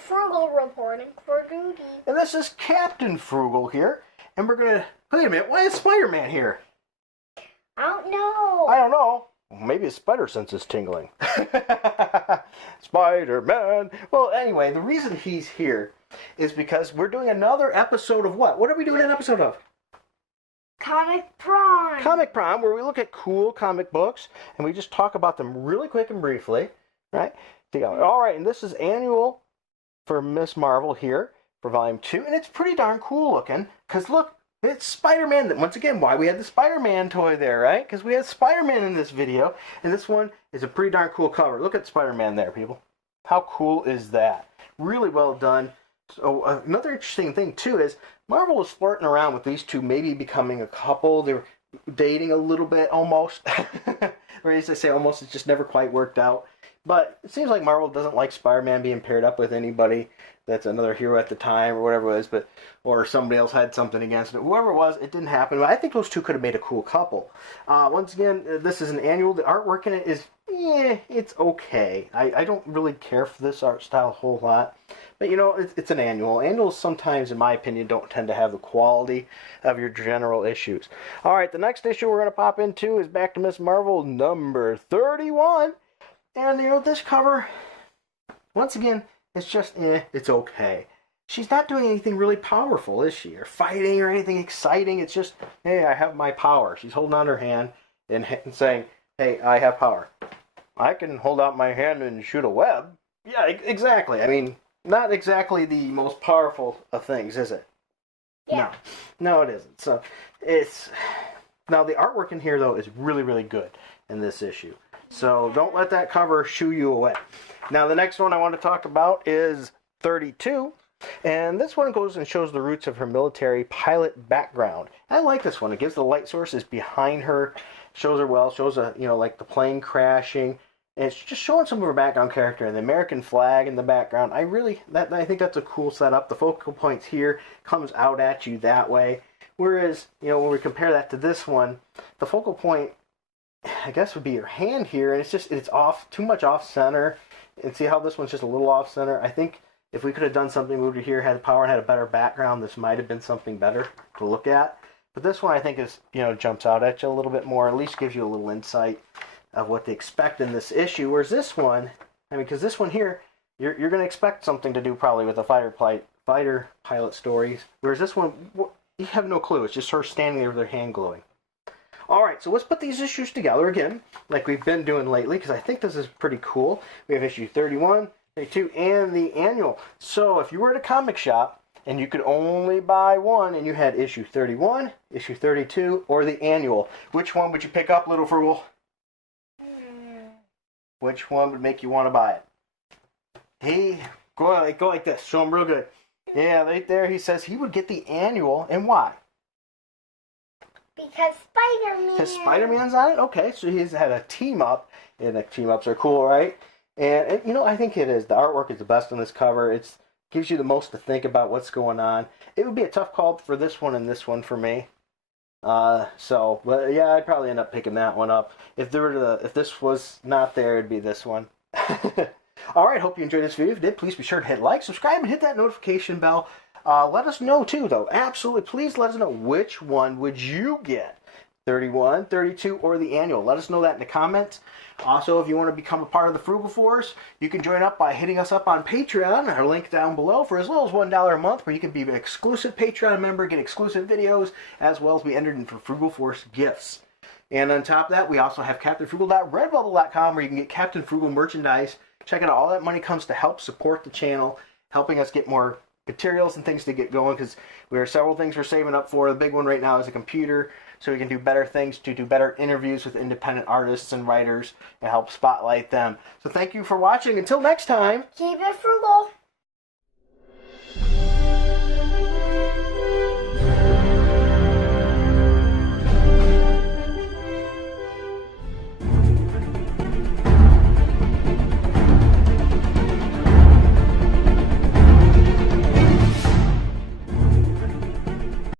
Frugal reporting for duty. And this is Captain Frugal here. And we're going to... Wait a minute, why is Spider-Man here? I don't know. I don't know. Maybe his spider sense is tingling. Spider-Man. Well, anyway, the reason he's here is because we're doing another episode of what? What are we doing an episode of? Comic Pron. Comic Prom, where we look at cool comic books and we just talk about them really quick and briefly, right? Together. All right, and this is annual for Miss Marvel here for Volume 2, and it's pretty darn cool looking, because look, it's Spider-Man. Once again, why we had the Spider-Man toy there, right? Because we had Spider-Man in this video, and this one is a pretty darn cool cover. Look at Spider-Man there, people. How cool is that? Really well done. So another interesting thing, too, is Marvel was flirting around with these two maybe becoming a couple. They were dating a little bit, almost. Or as I say, almost, it just never quite worked out. But it seems like Marvel doesn't like Spider-Man being paired up with anybody that's another hero at the time or whatever it was, or somebody else had something against it. Whoever it was, it didn't happen. But I think those two could have made a cool couple. Once again, this is an annual. The artwork in it is, it's okay. I don't really care for this art style a whole lot. But, you know, it's an annual. Annuals sometimes, in my opinion, don't tend to have the quality of your general issues. All right, the next issue we're going to pop into is back to Miss Marvel number 31. And, you know, this cover, once again, it's just, it's okay. She's not doing anything really powerful, is she? Or fighting or anything exciting. It's just, hey, I have my power. She's holding out her hand and saying, hey, I have power. I can hold out my hand and shoot a web. Yeah, exactly. I mean, not exactly the most powerful of things, is it? Yeah. No, it isn't. So, it's... Now, the artwork in here, though, is really, really good in this issue. So don't let that cover shoo you away. Now the next one I want to talk about is 32. And this one goes and shows the roots of her military pilot background. I like this one. It gives the light sources behind her. Shows her well. Shows, like the plane crashing. And it's just showing some of her background character and the American flag in the background. I think that's a cool setup. The focal point here comes out at you that way. Whereas, when we compare that to this one, the focal point, I guess, would be your hand here, and it's off, too much off center. And see how this one's just a little off center? I think if we could have done something, moved it here, had power, and had a better background, this might have been something better to look at. But this one, I think, is, jumps out at you a little bit more, at least gives you a little insight of what to expect in this issue. Whereas this one, because this one here, you're going to expect something to do probably with the fighter pilot stories. Whereas this one, you have no clue. It's just her standing there with her hand glowing. Alright, so let's put these issues together again, like we've been doing lately, because I think this is pretty cool. We have issue 31, 32, and the annual. So if you were at a comic shop, and you could only buy one, and you had issue 31, issue 32, or the annual, which one would you pick up, Little Frugal? Which one would make you want to buy it? Hey, go like this. Show him real good. Yeah, right there he says he would get the annual, and why? Because Spider-Man. Because Spider-Man's on it? Okay, so he's had a team-up, and the team-ups are cool, right? And, I think it is. The artwork is the best on this cover. It gives you the most to think about what's going on. It would be a tough call for this one and this one for me. But yeah, I'd probably end up picking that one up. If this was not there, it'd be this one. Alright, hope you enjoyed this video. If you did, please be sure to hit like, subscribe, and hit that notification bell. Let us know, too, though. Absolutely. Please let us know which one would you get. 31, 32, or the annual. Let us know that in the comments. Also, if you want to become a part of the Frugal Force, you can join up by hitting us up on Patreon. Our link down below for as little as $1 a month, where you can be an exclusive Patreon member, get exclusive videos, as well as be entered in for Frugal Force gifts. And on top of that, we also have CaptainFrugal.redbubble.com, where you can get Captain Frugal merchandise. Check it out. All that money comes to help support the channel, helping us get more materials and things to get going, because there are several things we're saving up for. The big one right now is a computer, so we can do better things, to do better interviews with independent artists and writers and help spotlight them. So thank you for watching. Until next time, keep it frugal.